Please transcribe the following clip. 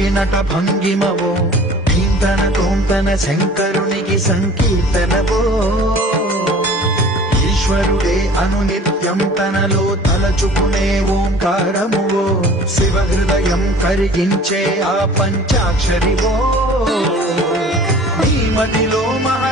నట భంగిమవో భీంతన తోంతన శంకరునికి సంకీర్తనవో ఈశ్వరుడే అనునిత్యం తనలో తలచుకునే ఓంకారమువో శివ హృదయం కరిగించే ఆ పంచాక్షరివో నీ మదిలో మహా